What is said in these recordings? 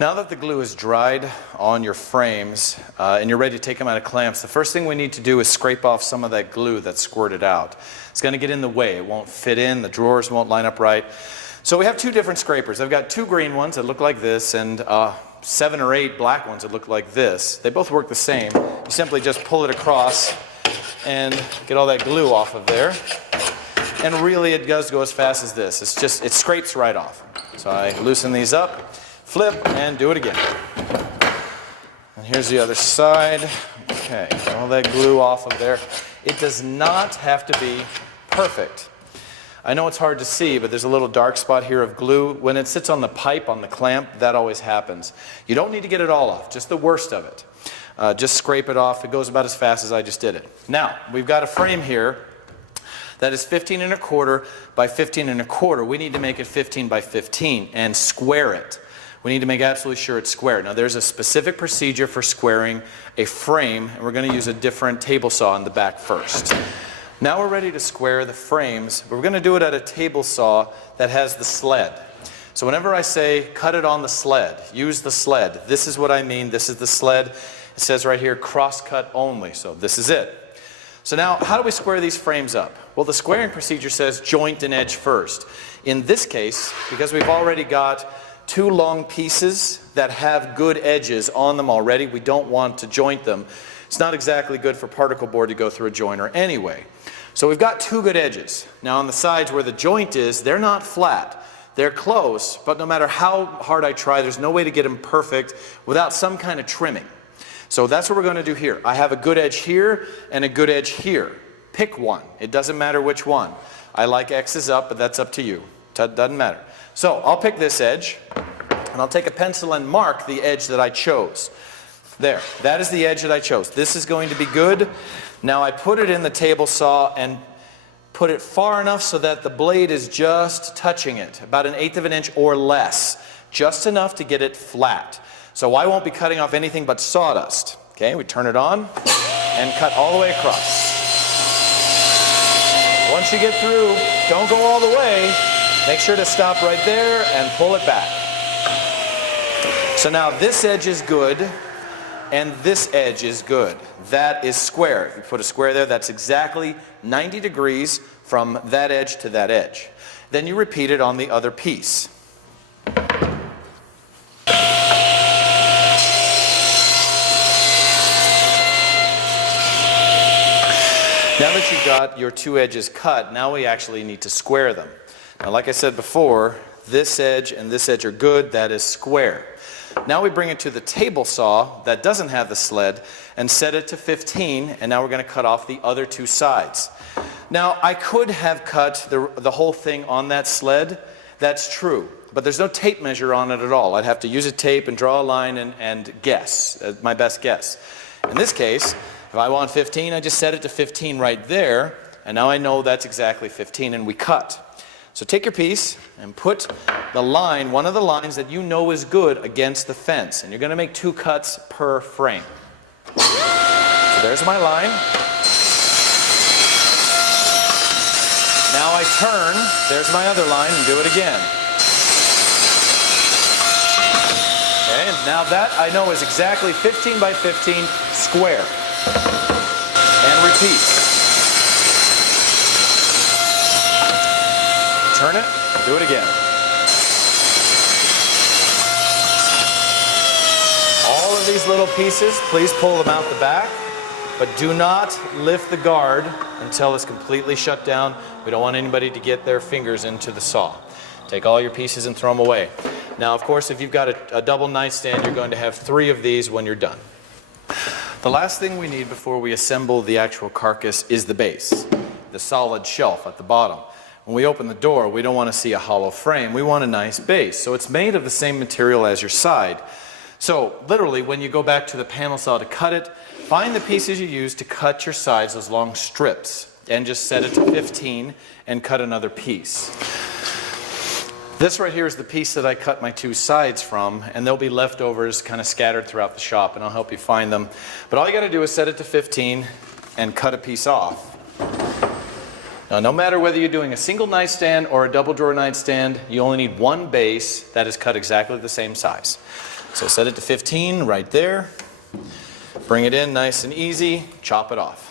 Now that the glue is dried on your frames and you're ready to take them out of clamps, the first thing we need to do is scrape off some of that glue that's squirted out. It's going to get in the way. It won't fit in. The drawers won't line up right. So we have two different scrapers. I've got two green ones that look like this and 7 or 8 black ones that look like this. They both work the same. You simply just pull it across and get all that glue off of there. And really it does go as fast as this. It scrapes right off. So I loosen these up, flip, and do it again. And here's the other side. Okay, get all that glue off of there. It does not have to be perfect. I know it's hard to see, but there's a little dark spot here of glue. When it sits on the pipe, on the clamp, that always happens. You don't need to get it all off, just the worst of it. Just scrape it off. It goes about as fast as I just did it. Now, we've got a frame here that is 15 1/4 by 15 1/4. We need to make it 15 by 15 and square it. We need to make absolutely sure it's square. Now there's a specific procedure for squaring a frame, and we're going to use a different table saw in the back first. Now we're ready to square the frames, but we're going to do it at a table saw that has the sled. So whenever I say cut it on the sled, use the sled, this is what I mean. This is the sled. It says right here cross cut only, so this is it. So now, how do we square these frames up? Well, the squaring procedure says joint an edge first. In this case, because we've already got two long pieces that have good edges on them already, we don't want to joint them. It's not exactly good for particle board to go through a joiner anyway. So we've got two good edges. Now on the sides where the joint is, they're not flat. They're close, but no matter how hard I try, there's no way to get them perfect without some kind of trimming. So that's what we're going to do here. I have a good edge here and a good edge here. Pick one. It doesn't matter which one. I like X's up, but that's up to you. It doesn't matter. So I'll pick this edge, and I'll take a pencil and mark the edge that I chose. There. That is the edge that I chose. This is going to be good. Now I put it in the table saw and put it far enough so that the blade is just touching it, about 1/8 of an inch or less. Just enough to get it flat. So I won't be cutting off anything but sawdust. Okay, we turn it on and cut all the way across. Once you get through, don't go all the way. Make sure to stop right there and pull it back. So now this edge is good and this edge is good. That is square. If you put a square there, that's exactly 90 degrees from that edge to that edge. Then you repeat it on the other piece. Now that you've got your two edges cut, now we actually need to square them. Now like I said before, this edge and this edge are good, that is square. Now we bring it to the table saw that doesn't have the sled and set it to 15, and now we're going to cut off the other two sides. Now I could have cut the whole thing on that sled, that's true, but there's no tape measure on it at all. I'd have to use a tape and draw a line and guess, my best guess. In this case, if I want 15, I just set it to 15 right there, and now I know that's exactly 15, and we cut. So take your piece and put the line, one of the lines that you know is good, against the fence, and you're going to make 2 cuts per frame. So there's my line. Now I turn, there's my other line, and do it again. Okay, and now that I know is exactly 15 by 15 square. And repeat. Turn it, do it again. All of these little pieces, please pull them out the back, but do not lift the guard until it's completely shut down. We don't want anybody to get their fingers into the saw. Take all your pieces and throw them away. Now, of course, if you've got a double nightstand, you're going to have 3 of these when you're done. The last thing we need before we assemble the actual carcass is the base, the solid shelf at the bottom. When we open the door, we don't want to see a hollow frame. We want a nice base. So it's made of the same material as your side. So literally, when you go back to the panel saw to cut it, find the pieces you use to cut your sides, those long strips, and just set it to 15 and cut another piece. This right here is the piece that I cut my 2 sides from, and there'll be leftovers kind of scattered throughout the shop, and I'll help you find them. But all you got to do is set it to 15 and cut a piece off. Now, no matter whether you're doing a single nightstand or a double drawer nightstand, you only need 1 base that is cut exactly the same size. So set it to 15 right there. Bring it in nice and easy, chop it off.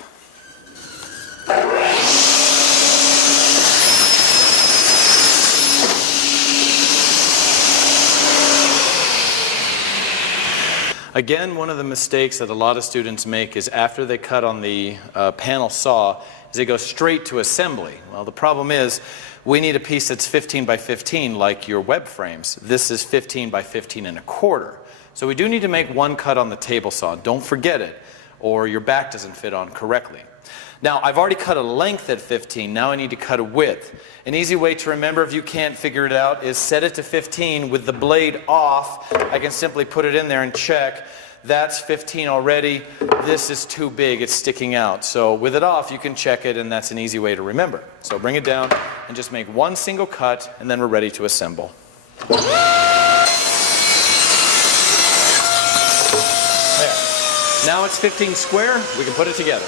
Again, one of the mistakes that a lot of students make is after they cut on the panel saw, is they go straight to assembly. Well, the problem is we need a piece that's 15 by 15 like your web frames. This is 15 by 15 and a quarter. So we do need to make one cut on the table saw. Don't forget it, or your back doesn't fit on correctly. Now, I've already cut a length at 15. Now I need to cut a width. An easy way to remember if you can't figure it out is set it to 15 with the blade off. I can simply put it in there and check. That's 15 already. This is too big. It's sticking out. So with it off, you can check it, and that's an easy way to remember. So bring it down and just make one single cut, and then we're ready to assemble. There. Now it's 15 square. We can put it together.